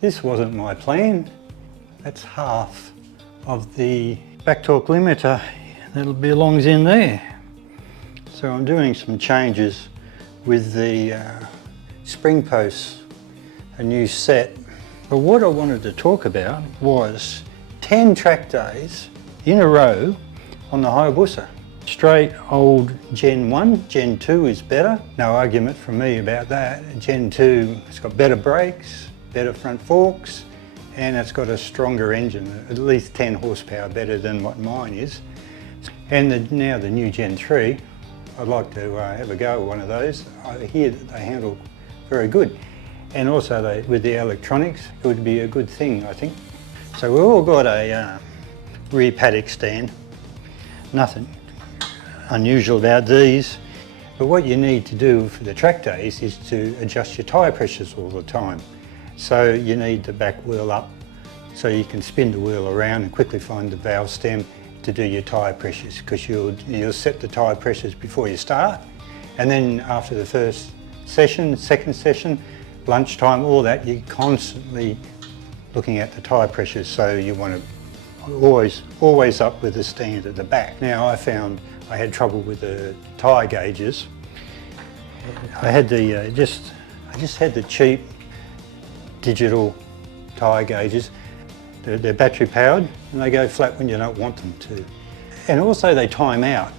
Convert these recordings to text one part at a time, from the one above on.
This wasn't my plan. That's half of the back torque limiter that belongs in there. So I'm doing some changes with the spring posts, a new set. But what I wanted to talk about was 10 track days in a row on the Hayabusa. Straight old Gen 1, Gen 2 is better. No argument from me about that. Gen 2, it's got better brakes, better front forks, and it's got a stronger engine, at least 10 horsepower better than what mine is. And now the new Gen 3, I'd like to have a go at one of those. I hear that they handle very good. And also with the electronics, it would be a good thing, I think. So we've all got a rear paddock stand. Nothing unusual about these. But what you need to do for the track days is to adjust your tyre pressures all the time. So you need the back wheel up so you can spin the wheel around and quickly find the valve stem to do your tyre pressures, because you'll set the tyre pressures before you start, and then after the first session, second session, lunchtime, all that, you're constantly looking at the tyre pressures, so you want to always up with the stand at the back. Now I found I had trouble with the tyre gauges. I had the I just had the cheap digital tyre gauges. They're battery powered and they go flat when you don't want them to. And also they time out.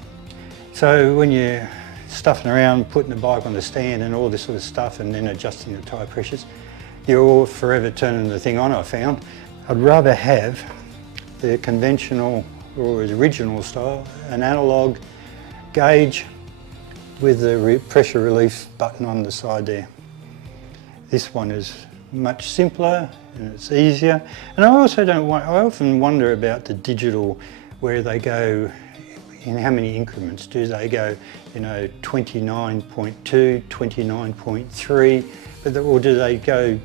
So when you're stuffing around, putting the bike on the stand and all this sort of stuff and then adjusting the tyre pressures, you're all forever turning the thing on, I found. I'd rather have the conventional or original style, an analogue gauge with the pressure relief button on the side there. This one is much simpler and it's easier. And I often wonder about the digital, where they go, in how many increments. Do they go, 29.2, 29.3, or do they go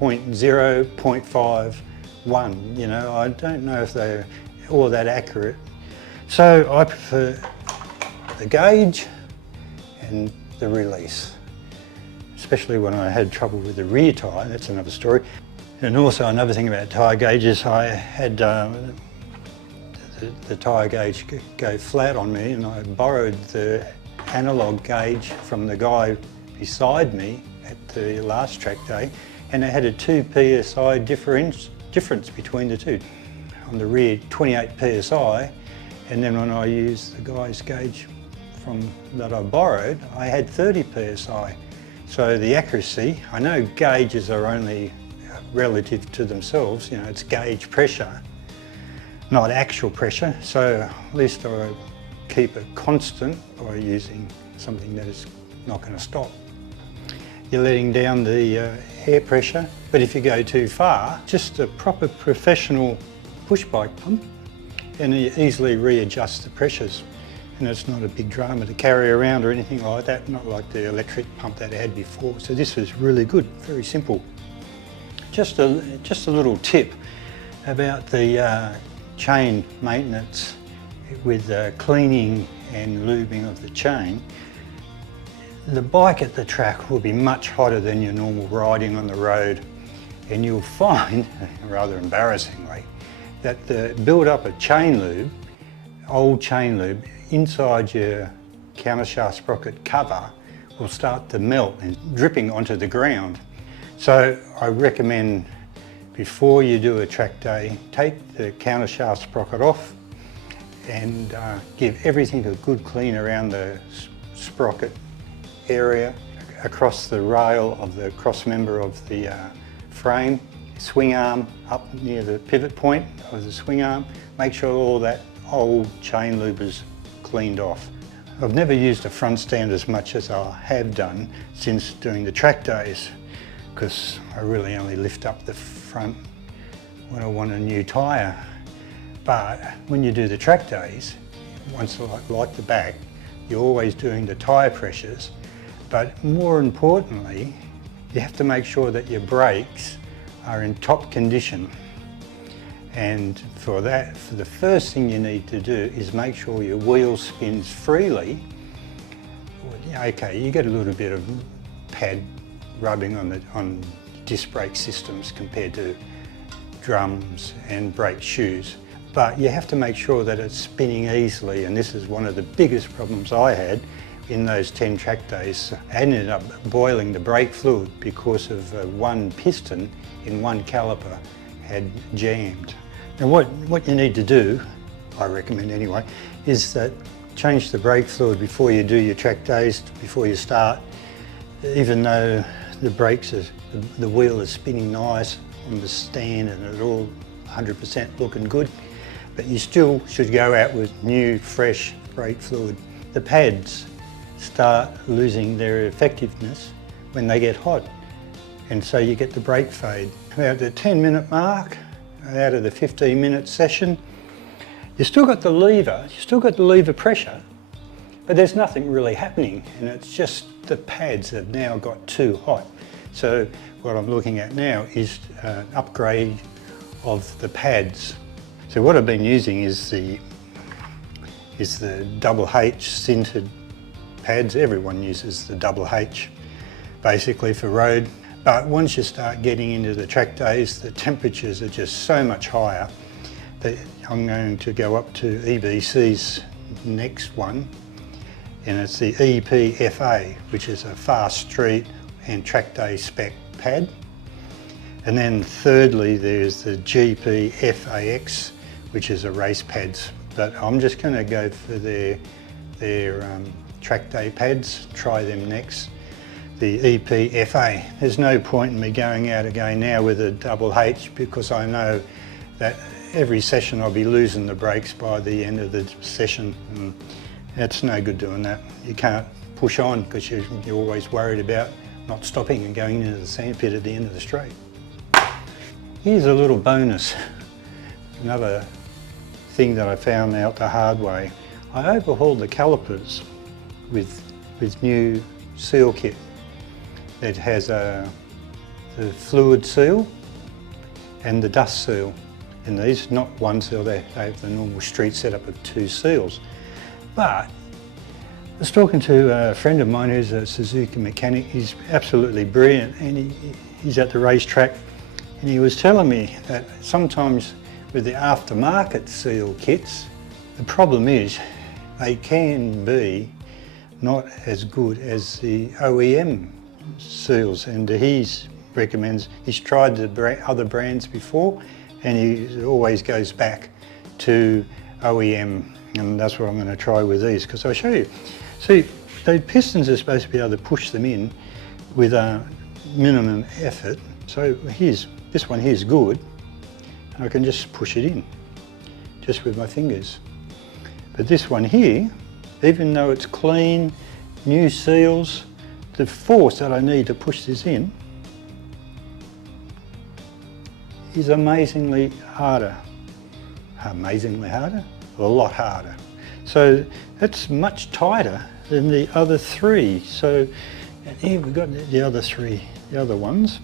0.0, 0.51? I don't know if they're all that accurate. So I prefer the gauge and the release, especially when I had trouble with the rear tyre. That's another story. And also another thing about tyre gauges, I had the tyre gauge go flat on me, and I borrowed the analogue gauge from the guy beside me at the last track day, and it had a 2 psi difference between the two. On the rear, 28 psi, and then when I used the guy's gauge that I borrowed, I had 30 psi. So the accuracy, I know gauges are only relative to themselves, it's gauge pressure, not actual pressure, so at least I keep it constant by using something that is not going to stop. You're letting down the air pressure, but if you go too far, just a proper professional push bike pump and you easily readjust the pressures. And it's not a big drama to carry around or anything like that, not like the electric pump that I had before. So this was really good, very simple. Just a little tip about the chain maintenance with cleaning and lubing of the chain. The bike at the track will be much hotter than your normal riding on the road, and you'll find, rather embarrassingly, that the build-up of chain lube, old chain lube, inside your countershaft sprocket cover will start to melt and dripping onto the ground. So I recommend, before you do a track day, take the countershaft sprocket off and give everything a good clean around the sprocket area, across the rail of the cross member of the frame, swing arm up near the pivot point of the swing arm. Make sure all that old chain lube is cleaned off. I've never used a front stand as much as I have done since doing the track days, because I really only lift up the front when I want a new tyre. But when you do the track days, once like the back, you're always doing the tyre pressures, but more importantly, you have to make sure that your brakes are in top condition. And for that, the first thing you need to do is make sure your wheel spins freely. Okay, you get a little bit of pad rubbing on disc brake systems compared to drums and brake shoes. But you have to make sure that it's spinning easily, and this is one of the biggest problems I had in those 10 track days. I ended up boiling the brake fluid because of one piston in one caliper had jammed. Now what you need to do, I recommend anyway, is that change the brake fluid before you do your track days, before you start. Even though the the wheel is spinning nice on the stand and it's all 100% looking good, but you still should go out with new, fresh brake fluid. The pads start losing their effectiveness when they get hot, and so you get the brake fade. About the 10-minute mark, out of the 15-minute session, you still got the lever pressure, but there's nothing really happening, and it's just the pads have now got too hot. So what I'm looking at now is an upgrade of the pads. So what I've been using is the double H sintered pads. Everyone uses the double H basically for road. But once you start getting into the track days, the temperatures are just so much higher that I'm going to go up to EBC's next one, and it's the EPFA, which is a fast street and track day spec pad. And then thirdly, there's the GPFAX, which is a race pads. But I'm just going to go for their track day pads, try them next. The EPFA. There's no point in me going out again now with a double H, because I know that every session I'll be losing the brakes by the end of the session, and it's no good doing that. You can't push on because you're always worried about not stopping and going into the sandpit at the end of the straight. Here's a little bonus, another thing that I found out the hard way. I overhauled the calipers with new seal kit. It has the fluid seal and the dust seal. And these, not one seal, they have the normal street setup of 2 seals. But I was talking to a friend of mine who's a Suzuki mechanic. He's absolutely brilliant, and he's at the racetrack, and he was telling me that sometimes with the aftermarket seal kits, the problem is they can be not as good as the OEM seals, and he recommends, he's tried the other brands before, and he always goes back to OEM, and that's what I'm going to try with these, because I'll show you. See, the pistons are supposed to be able to push them in with a minimum effort. So this one here is good, and I can just push it in, just with my fingers. But this one here, even though it's clean, new seals, the force that I need to push this in is amazingly harder. Amazingly harder? A lot harder. So it's much tighter than the other 3. So, and here we've got the other 3, the other ones.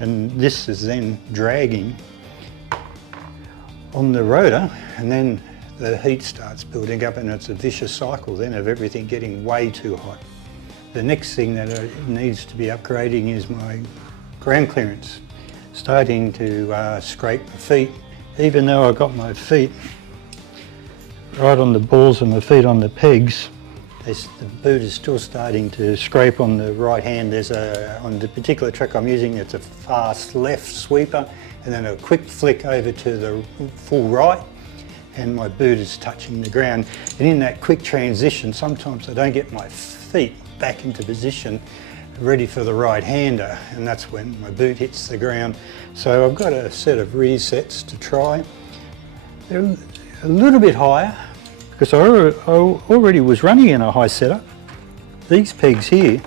And this is then dragging on the rotor, and then the heat starts building up, and it's a vicious cycle then of everything getting way too hot. The next thing that needs to be upgrading is my ground clearance. Starting to scrape my feet. Even though I've got my feet right on the balls and my feet on the pegs, the boot is still starting to scrape on the right hand. There's on the particular track I'm using, it's a fast left sweeper and then a quick flick over to the full right, and my boot is touching the ground. And in that quick transition, sometimes I don't get my feet back into position ready for the right hander, and that's when my boot hits the ground. So I've got a set of resets to try. They're a little bit higher because I already was running in a high setup. These pegs here,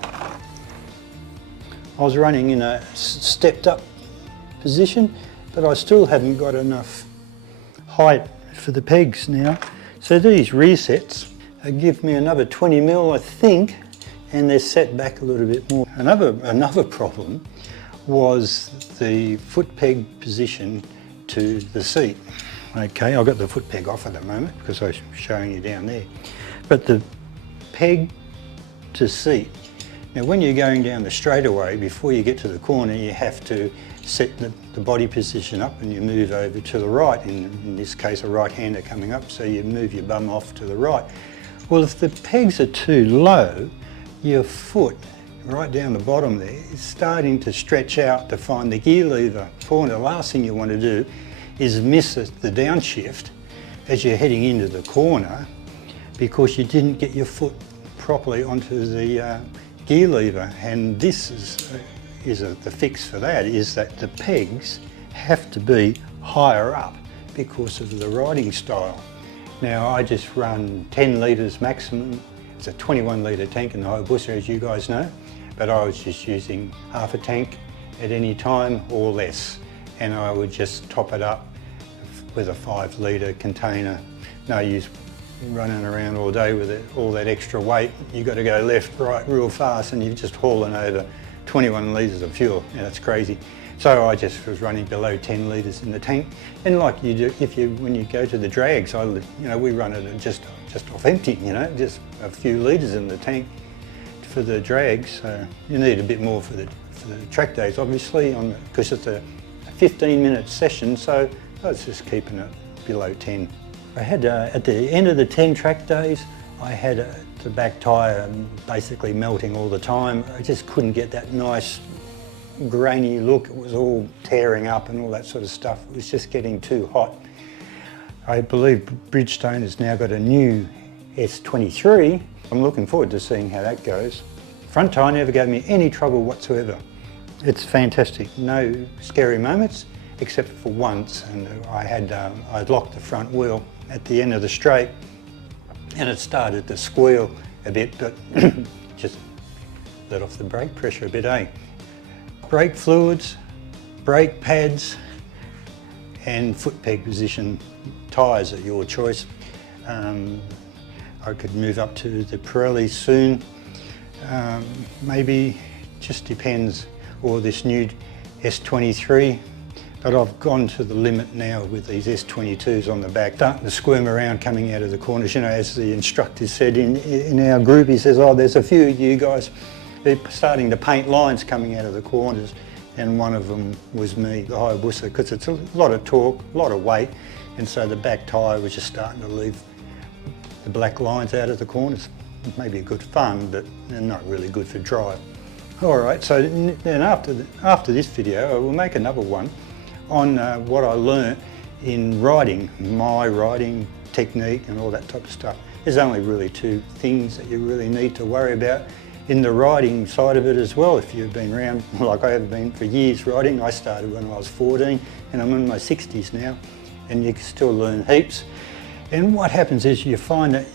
I was running in a stepped up position, but I still haven't got enough height for the pegs now. So these resets give me another 20 mil, I think, and they're set back a little bit more. Another problem was the foot peg position to the seat. Okay, I've got the foot peg off at the moment because I was showing you down there. But the peg to seat Now when you're going down the straightaway, before you get to the corner, you have to set the body position up and you move over to the right, in this case a right-hander coming up, so you move your bum off to the right. Well, if the pegs are too low, your foot right down the bottom there is starting to stretch out to find the gear lever point. The last thing you want to do is miss the downshift as you're heading into the corner because you didn't get your foot properly onto the gear lever. And this is the fix for that, is that the pegs have to be higher up because of the riding style. Now I just run 10 litres maximum. It's a 21 litre tank in the Hayabusa, as you guys know, but I was just using half a tank at any time or less, and I would just top it up with a 5 litre container. No use running around all day with all that extra weight. You've got to go left, right real fast, and you're just hauling over 21 litres of fuel, and it's crazy. So I just was running below 10 litres in the tank, and like you do, when you go to the drags, we run it just off empty, just a few litres in the tank for the drags. So you need a bit more for the track days, obviously, because it's a 15-minute session, so I was just keeping it below 10. I had, at the end of the 10 track days, I had the back tyre basically melting all the time. I just couldn't get that nice grainy look. It was all tearing up and all that sort of stuff. It was just getting too hot. I believe Bridgestone has now got a new S23. I'm looking forward to seeing how that goes. Front tyre never gave me any trouble whatsoever. It's fantastic. No scary moments, except for once, and I'd locked the front wheel at the end of the straight and it started to squeal a bit, but just let off the brake pressure a bit, eh? Brake fluids, brake pads and foot peg position tyres are your choice. I could move up to the Pirelli soon, maybe, just depends, or this new S23, but I've gone to the limit now with these S22s on the back, starting to squirm around coming out of the corners. As the instructor said in our group, he says, oh, there's a few of you guys, they're starting to paint lines coming out of the corners, and one of them was me, the Hayabusa, because it's a lot of torque, a lot of weight, and so the back tyre was just starting to leave the black lines out of the corners. Maybe good fun, but not really good for drive. All right, so then after this video, I will make another one on what I learnt in riding, my riding technique and all that type of stuff. There's only really 2 things that you really need to worry about in the riding side of it as well. If you've been around, like I have been for years riding, I started when I was 14 and I'm in my 60s now, and you can still learn heaps. And what happens is you find that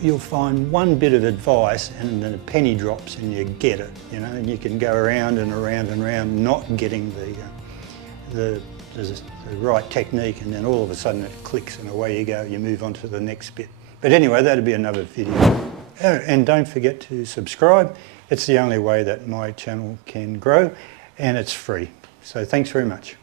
you'll find one bit of advice and then a penny drops and you get it, and you can go around and around and around not getting the right technique, and then all of a sudden it clicks and away you go, you move on to the next bit. But anyway, that'll be another video. And don't forget to subscribe. It's the only way that my channel can grow, and it's free. So thanks very much.